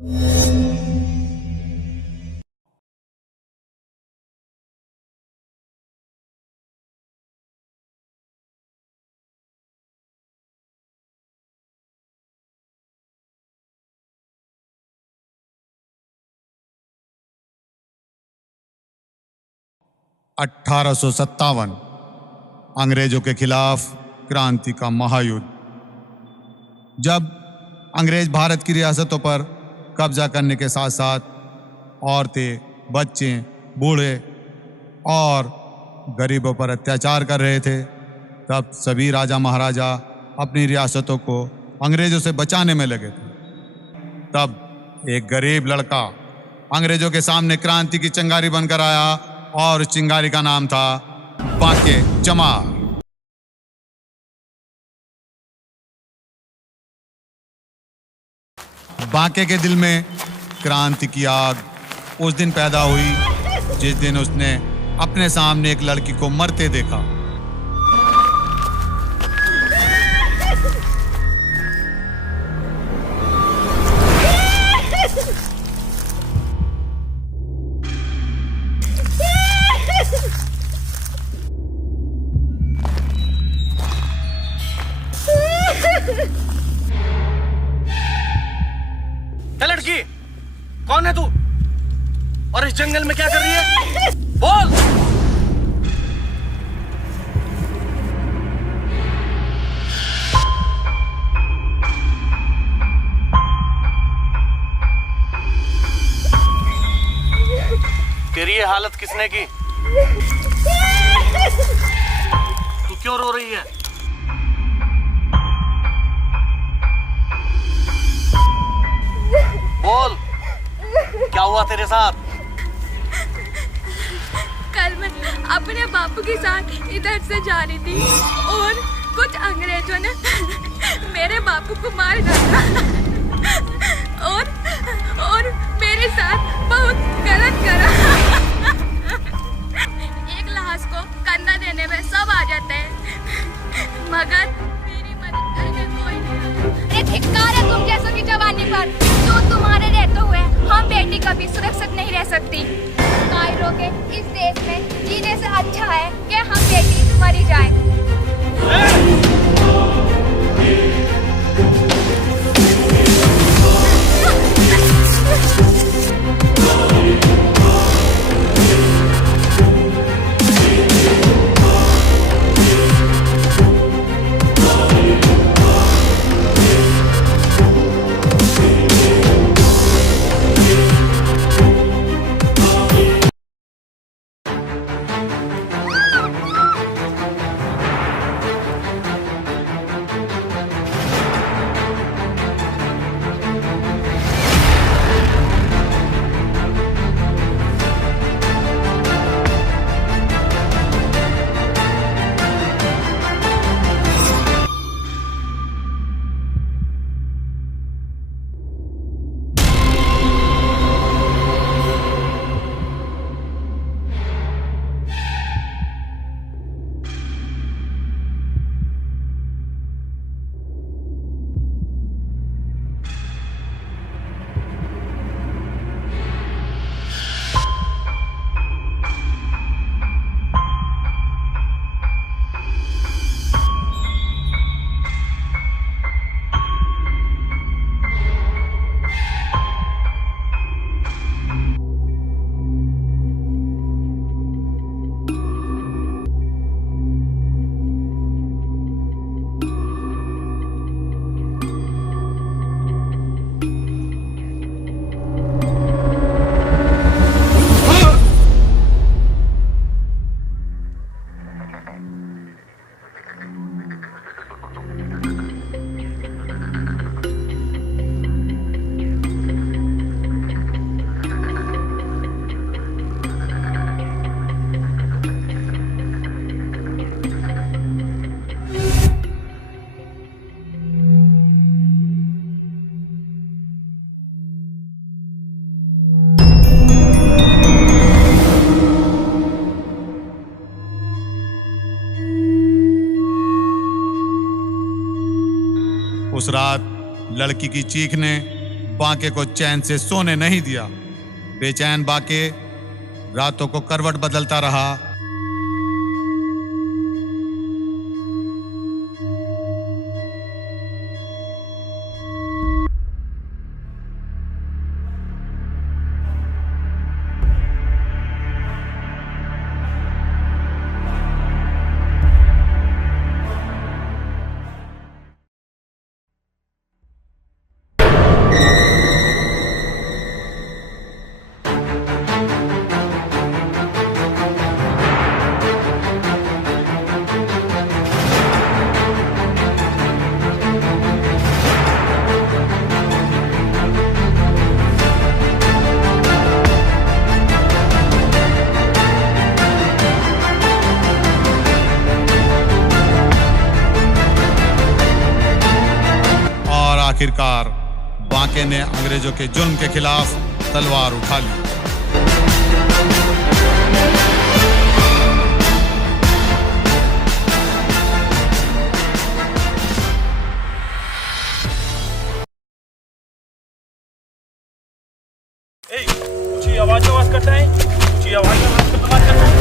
1857 अंग्रेजों के खिलाफ क्रांति का महायुद्ध। जब अंग्रेज भारत की रियासतों पर कब्जा करने के साथ साथ औरतें, बच्चे, बूढ़े और गरीबों पर अत्याचार कर रहे थे, तब सभी राजा महाराजा अपनी रियासतों को अंग्रेजों से बचाने में लगे थे। तब एक गरीब लड़का अंग्रेजों के सामने क्रांति की चिंगारी बनकर आया और उस चिंगारी का नाम था बांके जमाल। बांके के दिल में क्रांति की आग उस दिन पैदा हुई जिस दिन उसने अपने सामने एक लड़की को मरते देखा। लड़की कौन है तू और इस जंगल में क्या कर रही है? बोल। तेरी ये हालत किसने की? तू क्यों रो रही है? बोल, क्या हुआ तेरे साथ? कल मैं अपने बापू के साथ इधर से जा रही थी और कुछ अंग्रेजों ने मेरे बापू को मार डाला और मेरे साथ बहुत गलत करा। एक लाश को कंधा देने में सब आ जाते हैं, मगर मेरी मदद करने कोई नहीं। अरे धिक्कार है तुम जैसों की जवानी पर। जो तुम्हारे रहते हुए हम बेटी कभी सुरक्षित नहीं रह सकती। कायरो के इस देश में जीने से अच्छा है कि हम बेटी मरी जाए। उस रात लड़की की चीख ने बांके को चैन से सोने नहीं दिया। बेचैन बांके रातों को करवट बदलता रहा। आखिरकार बांके ने अंग्रेजों के जुल्म के खिलाफ तलवार उठा ली। ऊंची आवाज में बात करता है, ऊंची आवाज में बात करता है।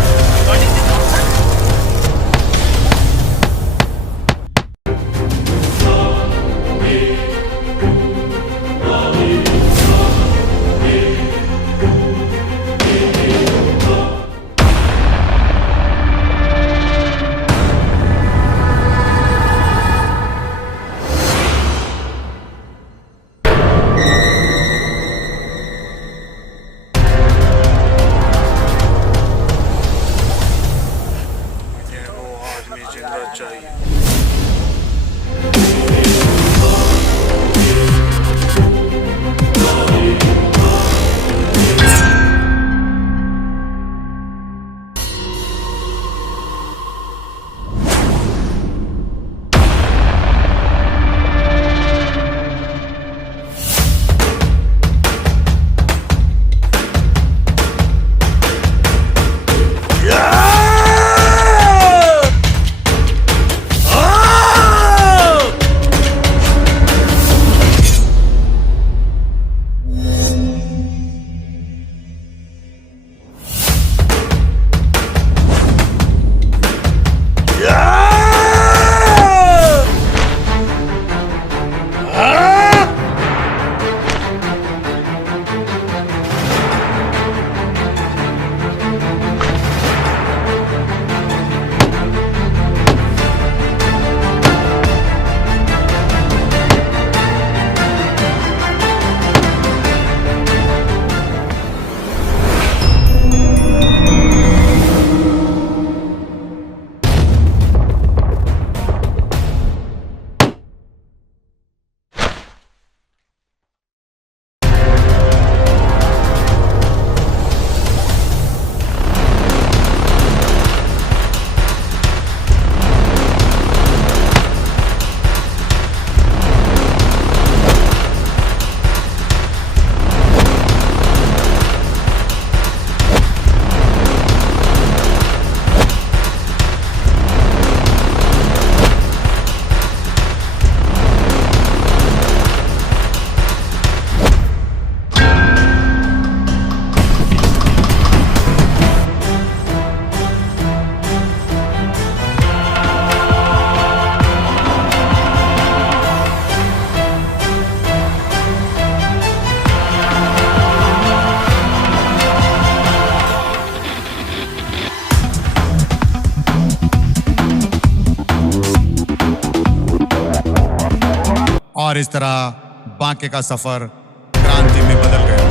और इस तरह बांके का सफर क्रांति में बदल गया।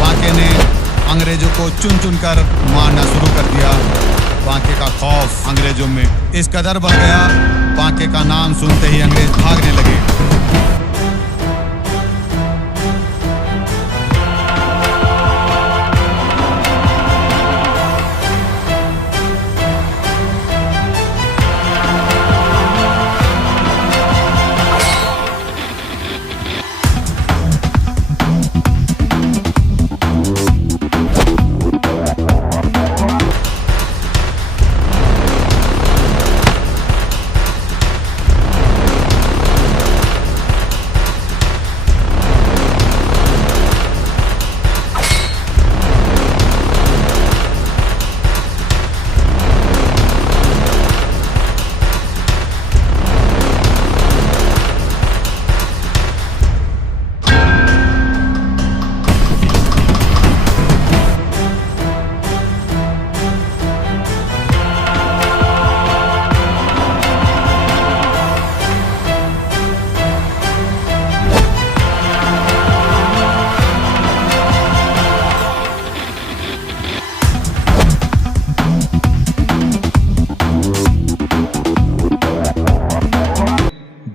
बांके ने अंग्रेजों को चुन चुन कर मारना शुरू कर दिया। बांके का खौफ अंग्रेजों में इस कदर बढ़ गया, बांके का नाम सुनते ही अंग्रेज भागने लगे।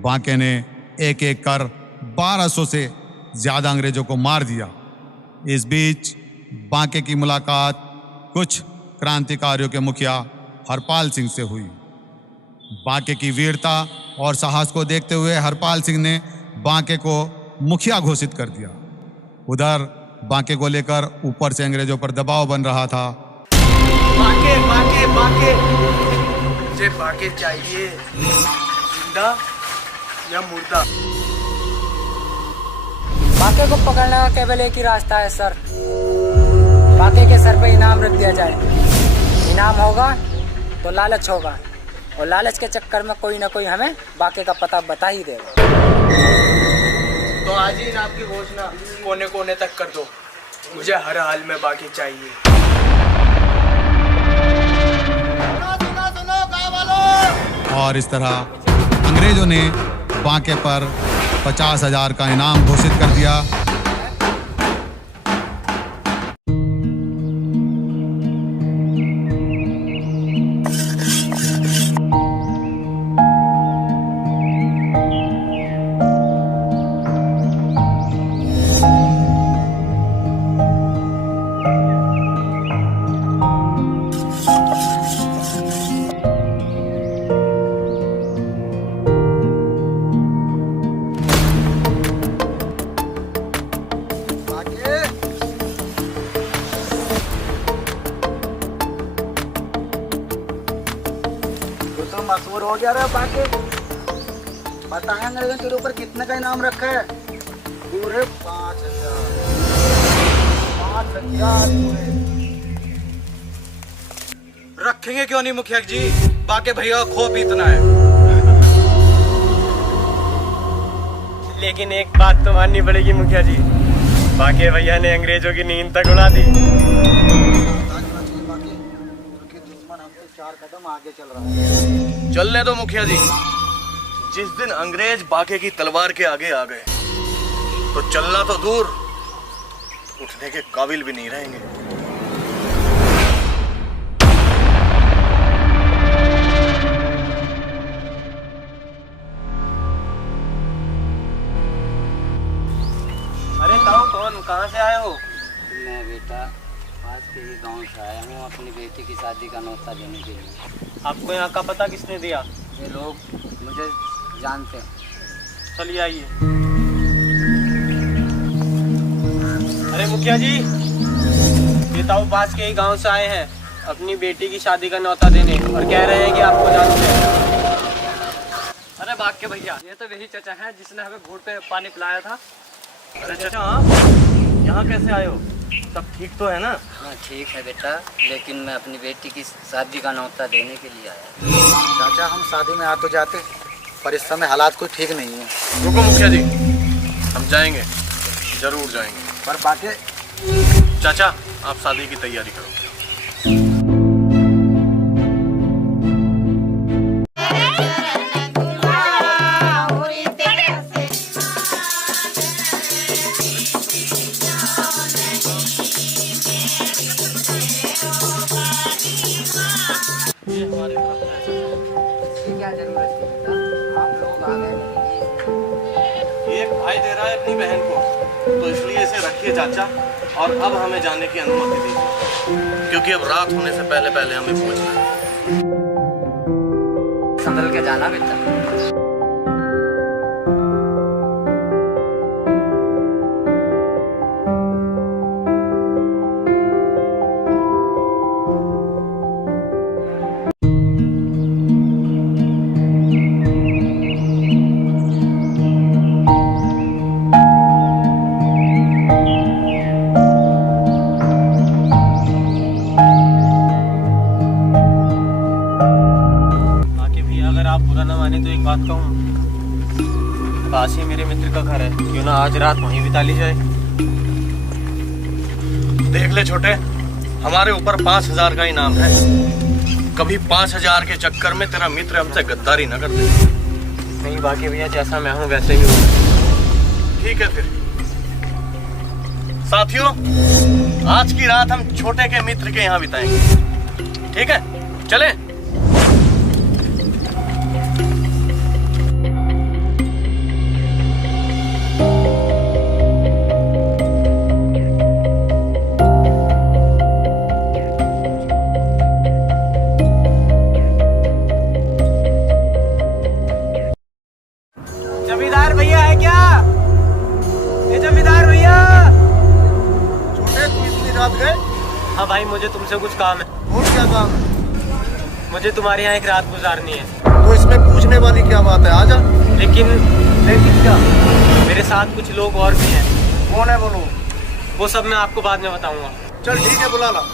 बांके ने एक एक कर 1200 से ज़्यादा अंग्रेजों को मार दिया। इस बीच बांके की मुलाकात कुछ क्रांतिकारियों के मुखिया हरपाल सिंह से हुई। बांके की वीरता और साहस को देखते हुए हरपाल सिंह ने बांके को मुखिया घोषित कर दिया। उधर बांके को लेकर ऊपर से अंग्रेजों पर दबाव बन रहा था। बांके बांके बांके, मुझे बांके चाहिए, जिंदा या मुर्दा। बांके को पकड़ने का केवल एक ही रास्ता है सर, बांके के सर पे इनाम रख दिया जाए। इनाम होगा तो लालच होगा, और लालच के चक्कर में कोई ना कोई हमें बांके का पता बता ही देगा। तो आज ही इनाम की घोषणा कोने कोने तक कर दो, मुझे हर हाल में बांके चाहिए। और इस तरह अंग्रेजों ने बांके पर 50,000 का इनाम घोषित कर दिया। मशहूर हो गया रे बांके। पता है अंग्रेजों तेरे ऊपर कितने का इनाम रखा है? पूरे 5,000। 5,000 रखेंगे क्यों नहीं मुखिया जी, बांके भैया का खौफ इतना है। लेकिन एक बात तो माननी पड़ेगी मुखिया जी, बांके भैया ने अंग्रेजों की नींद तक उड़ा दी। दुश्मन हमसे 4 कदम आगे चल रहा है। चलने दो मुखिया जी, जिस दिन अंग्रेज बांके की तलवार के आगे आ गए तो चलना तो दूर, उठने के काबिल भी नहीं रहेंगे। अरे ताऊ कौन, कहाँ से आए हो? मैं बेटा पास के ही गांव से आया हूँ अपनी बेटी की शादी का न्योता देने के लिए। आपको यहाँ का पता किसने दिया? ये लोग मुझे जानते हैं। चलिए आइए। अरे मुखिया जी, ये ताऊ पास के ही गांव से आए हैं अपनी बेटी की शादी का न्योता देने, और कह रहे हैं कि आपको जानते हैं। अरे बांके भैया, ये तो वही चाचा हैं जिसने हमें घूट पे पानी पिलाया था। अरे चाचा आप यहाँ कैसे आए हो? सब ठीक तो है ना? हाँ ठीक है बेटा, लेकिन मैं अपनी बेटी की शादी का न्योता देने के लिए आया। चाचा हम शादी में आ तो जाते, पर इस समय हालात कोई ठीक नहीं है। रुको मुखिया जी, हम जाएंगे, जरूर जाएंगे। पर बाकी चाचा आप शादी की तैयारी करो। क्या जरूरत है बेटा, आप लोग आ गए। एक भाई दे रहा है अपनी बहन को, तो इसलिए इसे रखिए चाचा, और अब हमें जाने की अनुमति दीजिए, क्योंकि अब रात होने से पहले पहले हमें पहुंचना है। संभल के जाना बेटा। तो एक बात कहूँ, पास ही मेरे मित्र का घर है, क्यों ना आज रात वहीं बिता ली जाए। देख ले छोटे, हमारे ऊपर 5,000 का इनाम है, कभी 5,000 के चक्कर में तेरा मित्र हमसे गद्दारी न कर दे। नहीं बांके भैया, जैसा मैं हूँ वैसे ही हूँ। ठीक है फिर साथियों, आज की रात हम छोटे के मित्र के यहाँ बिताएंगे, ठीक है? चलें। भाई मुझे तुमसे कुछ काम है। और क्या काम? मुझे तुम्हारे यहाँ एक रात गुजारनी है। तो इसमें पूछने वाली क्या बात है, आजा। लेकिन क्या? मेरे साथ कुछ लोग और भी हैं। कौन है वो लोग? वो सब मैं आपको बाद में बताऊंगा। चल ठीक है, बुला ला।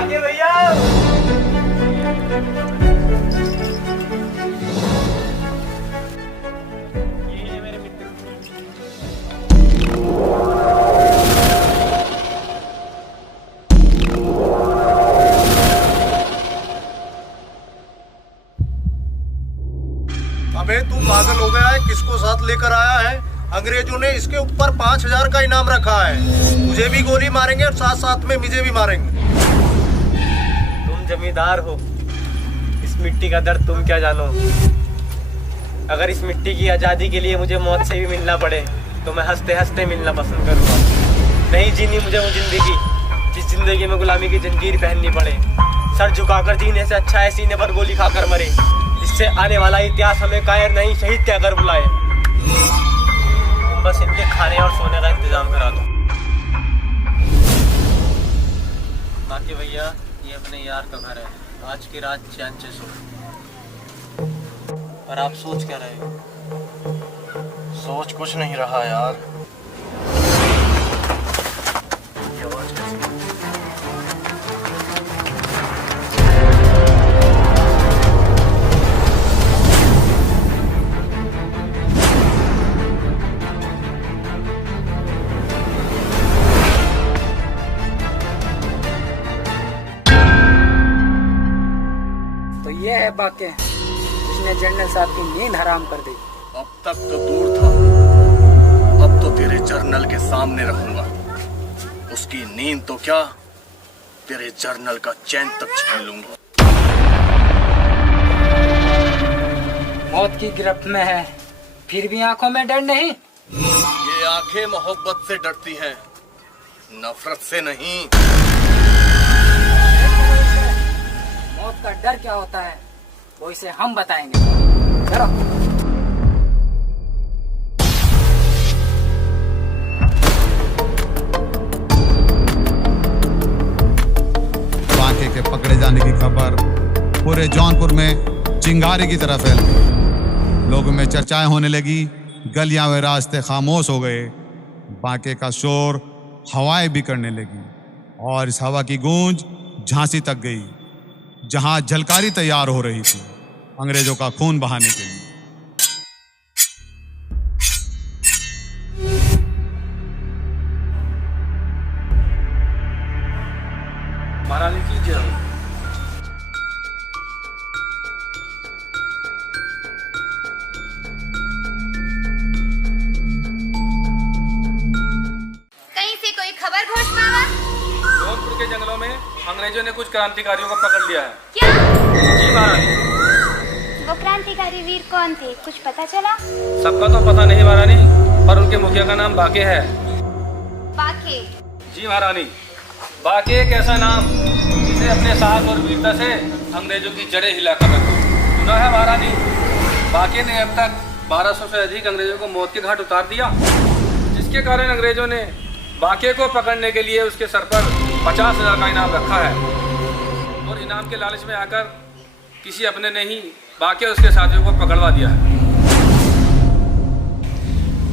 आगे भैया। यही है मेरे मित्र। अबे तू पागल हो गया है? किसको साथ लेकर आया है? अंग्रेजों ने इसके ऊपर 5000 का इनाम रखा है। तुझे भी गोली मारेंगे और साथ साथ में मुझे भी मारेंगे। तुम जमींदार हो, इस मिट्टी का दर्द तुम क्या जानो। अगर इस मिट्टी की आज़ादी के लिए मुझे मौत से भी मिलना पड़े तो मैं हंसते हंसते मिलना पसंद करूँगा। नहीं जीनी मुझे वो जिंदगी जिस जिंदगी में गुलामी की जंजीर पहननी पड़े। सर झुकाकर जीने से अच्छा है सीने पर गोली खाकर मरे, जिससे आने वाला इतिहास हमें कायर नहीं शहीद कहकर बुलाए। तुम बस इनके खाने और सोने का इंतजाम करा दो। बाकी भैया ये अपने यार का घर है, आज की रात चैन से सो। पर आप सोच क्या रहे हो? सोच कुछ नहीं रहा यार। ये आवाज कैसी है? तो ये है बाके जिसने जनरल साहब की नींद हराम कर दी। अब तक तो दूर था, अब तो तेरे जर्नल के सामने रखूंगा। उसकी नींद तो क्या, तेरे जर्नल का चैन तक छीन लूंगा। मौत की गिरफ्त में है, फिर भी आंखों में डर नहीं। ये आंखें मोहब्बत से डरती हैं, नफरत से नहीं। मौत का डर क्या होता है वो इसे हम बताएंगे। चलो। बांके के पकड़े जाने की खबर पूरे जौनपुर में चिंगारी की तरह फैल गई। लोगों में चर्चाएं होने लगी, गलियां व रास्ते खामोश हो गए। बांके का शोर हवाएं भी करने लगी और इस हवा की गूंज झांसी तक गई, जहां झलकारी तैयार हो रही थी अंग्रेजों का खून बहाने के लिए। महारानी की जय हो। कहीं से कोई खबर घोष बाबा? जौनपुर के जंगलों में अंग्रेजों ने कुछ क्रांतिकारियों को पकड़ लिया है। क्या? जी महारानी। वो क्रांतिकारी वीर कौन थे, कुछ पता चला? सबका तो पता नहीं महारानी, पर उनके मुखिया का नाम बाके है। बाके? जी महारानी, बाके एक ऐसा नाम जिसे अपने साहस और वीरता से अंग्रेजों की जड़ें हिलाकर रखा। सुना है महारानी, बाके ने अब तक 1200 से अधिक अंग्रेजों को मौत के घाट उतार दिया, जिसके कारण अंग्रेजों ने बाके को पकड़ने के लिए उसके सर पर 50,000 का इनाम रखा है। और इनाम के लालच में आकर किसी अपने ने ही बाके उसके साथियों को पकड़वा दिया है।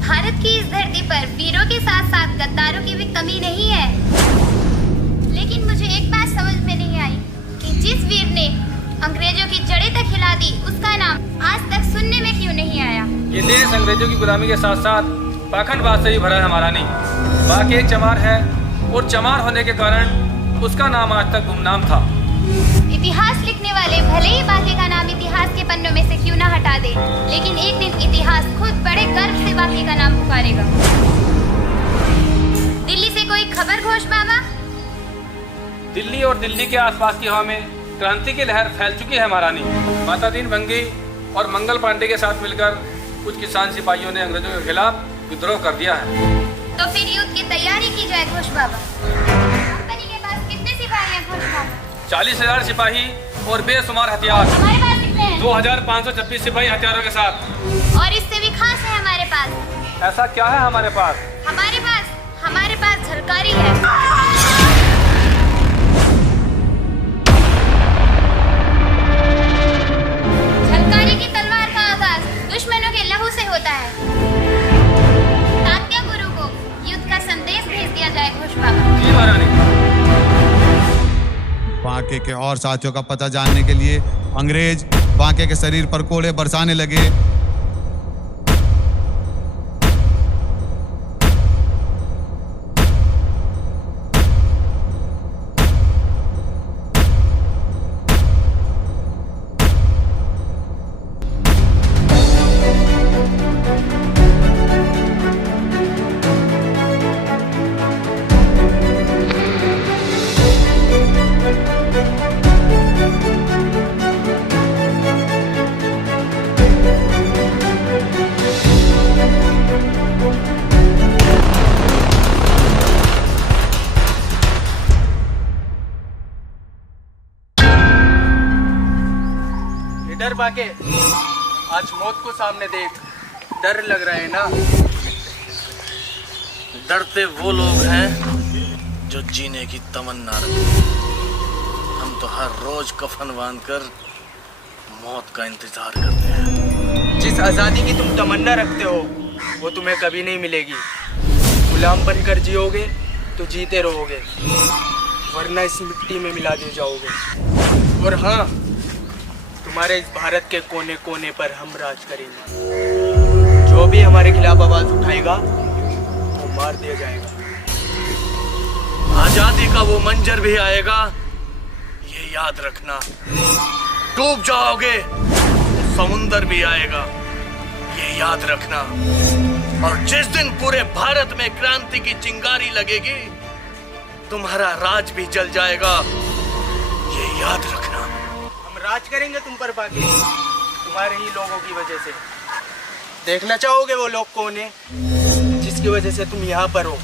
भारत की इस धरती पर वीरों के साथ साथ गद्दारों की भी कमी नहीं है। लेकिन मुझे एक बात समझ में नहीं आई कि जिस वीर ने अंग्रेजों की जड़ें तक हिला दी, उसका नाम आज तक सुनने में क्यों नहीं आया? ये देश अंग्रेजों की गुलामी के साथ साथ पाखंडवाद से भी भरा है महारानी। बाके एक चमार है और चमार होने के कारण उसका नाम आज तक गुमनाम था। इतिहास लिखने वाले भले ही बाके का नाम इतिहास के पन्नों में से क्यों ना हटा दे, लेकिन एक दिन इतिहास खुद बड़े गर्व से बाके का नाम पुकारेगा। दिल्ली से कोई खबर घोष बाबा? दिल्ली और दिल्ली के आसपास की हवा में क्रांति की लहर फैल चुकी है महारानी। माता दीन भंगी और मंगल पांडे के साथ मिलकर कुछ किसान सिपाहियों ने अंग्रेजों के खिलाफ विद्रोह कर दिया है। तो फिर युद्ध की तैयारी की जाए घोष बाबा। कंपनी के पास कितने सिपाही हैं घोष बाबा? 40,000 सिपाही और बेशुमार हथियार। हमारे पास कितने हैं? 2526 सिपाही हथियारों के साथ। और इससे भी खास है हमारे पास। ऐसा क्या है हमारे पास? हमारे पास झलकारी है। झलकारी की तलवार का आगाज दुश्मनों के लहू से होता है। तात्या गुरु को युद्ध का संदेश भेज दिया जाए घोष बाबा। जी महारानी। बांके के और साथियों का पता जानने के लिए अंग्रेज बांके के शरीर पर कोड़े बरसाने लगे। डर बाके, आज मौत को सामने देख, डर लग रहा है ना? डरते वो लोग हैं जो जीने की तमन्ना रखते। हम तो हर रोज कफन बांधकर मौत का इंतजार करते हैं। जिस आज़ादी की तुम तमन्ना रखते हो वो तुम्हें कभी नहीं मिलेगी। गुलाम बनकर जियोगे तो जीते रहोगे, वरना इस मिट्टी में मिला दिए जाओगे। और हाँ, तुम्हारे इस भारत के कोने कोने पर हम राज करेंगे। जो भी हमारे खिलाफ आवाज उठाएगा वो मार दिया जाएगा। आजादी का वो मंजर भी आएगा, ये याद रखना। डूब जाओगे तो समुंदर भी आएगा, ये याद रखना। और जिस दिन पूरे भारत में क्रांति की चिंगारी लगेगी, तुम्हारा राज भी जल जाएगा, ये याद रखना। राज करेंगे तुम पर बाकी, तुम्हारे ही लोगों की वजह से। देखना चाहोगे वो लोग कौन है जिसकी वजह से तुम यहाँ पर हो?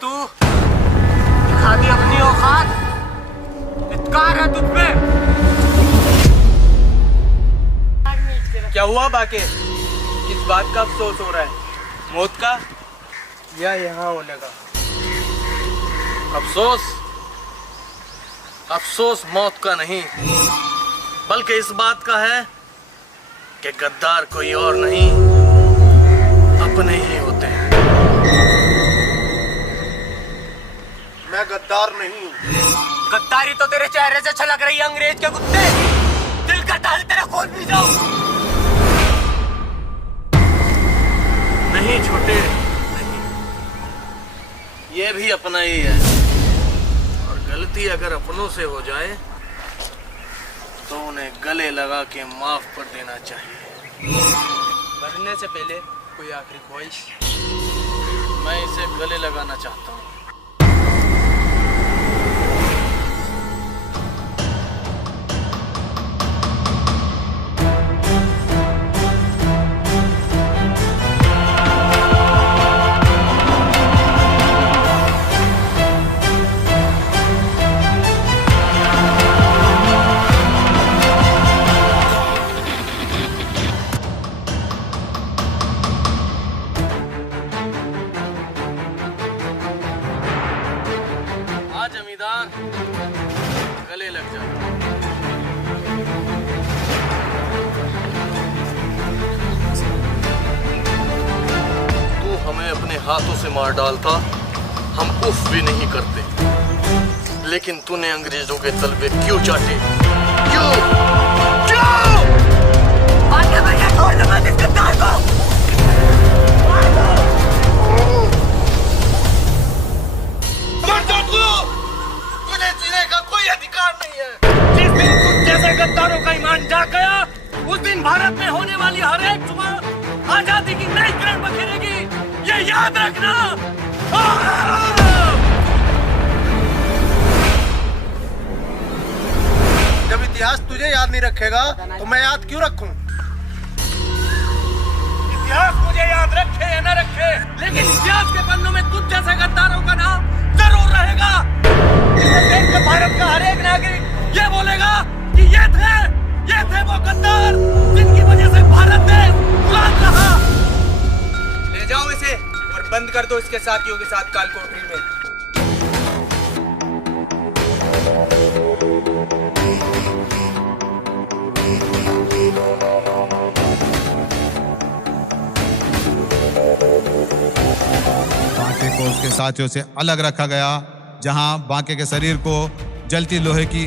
तू दिखा दी अपनी औकात, इत्कार है तुझ पे। क्या हुआ बाके? किस बात का अफसोस हो रहा है? मौत का या यहाँ होने का? अफसोस मौत का नहीं, बल्कि इस बात का है कि गद्दार कोई और नहीं, अपने ही होते हैं। मैं गद्दार नहीं हूँ। गद्दारी तो तेरे चेहरे से छलक रही है अंग्रेज के कुत्ते। दिल करता है तेरा खून पी जाऊं। नहीं छोटे, नहीं, ये भी अपना ही है। और गलती अगर अपनों से हो जाए तो उन्हें गले लगा के माफ कर देना चाहिए। मरने से पहले कोई आखिरी ख्वाहिश? मैं इसे गले लगाना चाहता हूँ। जमींदार गले लग जा। तू हमें अपने हाथों से मार डालता, हम उफ भी नहीं करते। लेकिन तूने अंग्रेजों के तलवे क्यों चाटे? क्यों? क्यों? आगे बढ़ छोड़ दो मत इस गद्दार को। तुझे जीने का कोई अधिकार नहीं है। जिस दिन तुम जैसे गद्दारों का ईमान जाग गया, उस दिन भारत में होने वाली हर एक सुबह आजादी की नई किरण बखेरेगी। ये याद रखना। जब इतिहास तुझे याद नहीं रखेगा तो मैं याद क्यों रखूं? इतिहास मुझे याद रखे या न रखे, लेकिन इतिहास के पन्नों में तुझ जैसे गद्दारों का नाम जरूर रहेगा। इसे देख कर भारत का हर एक नागरिक ये बोलेगा कि ये थे वो गद्दार जिनकी वजह से भारत देश गुलाम रहा। ले जाओ इसे और बंद कर दो इसके साथियों के साथ काल कोठरी में। बांके को उसके साथियों से अलग रखा गया, जहां बांके के शरीर को जलती लोहे की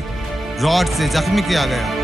रॉड से जख्मी किया गया।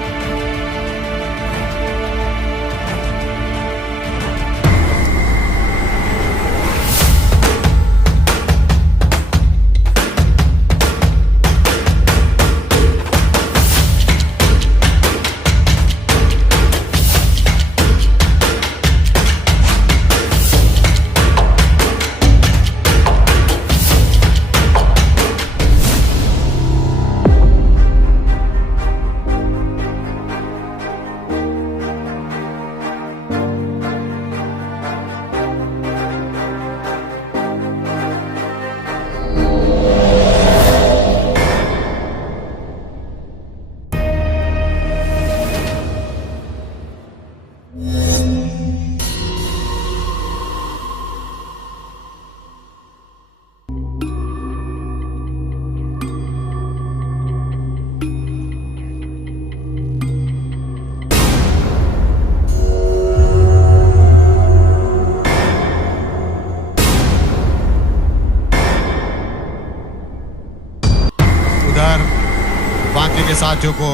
बांके के साथियों को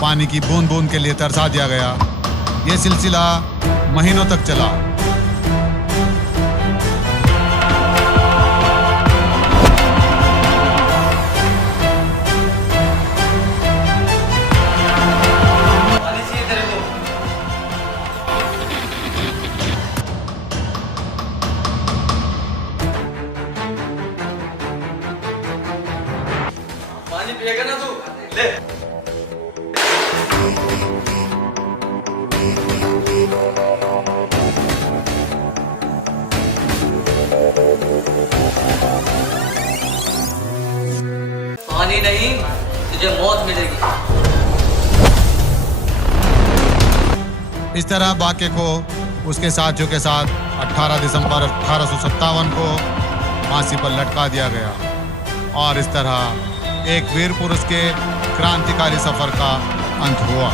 पानी की बूंद बूंद के लिए तरसा दिया गया। यह सिलसिला महीनों तक चला। पानी पिएगा ना तू? ले। पानी नहीं, तुझे मौत मिलेगी। इस तरह बांके को उसके साथियों के साथ 18 दिसंबर 1857 को फांसी पर लटका दिया गया और इस तरह एक वीर पुरुष के क्रांतिकारी सफर का अंत हुआ।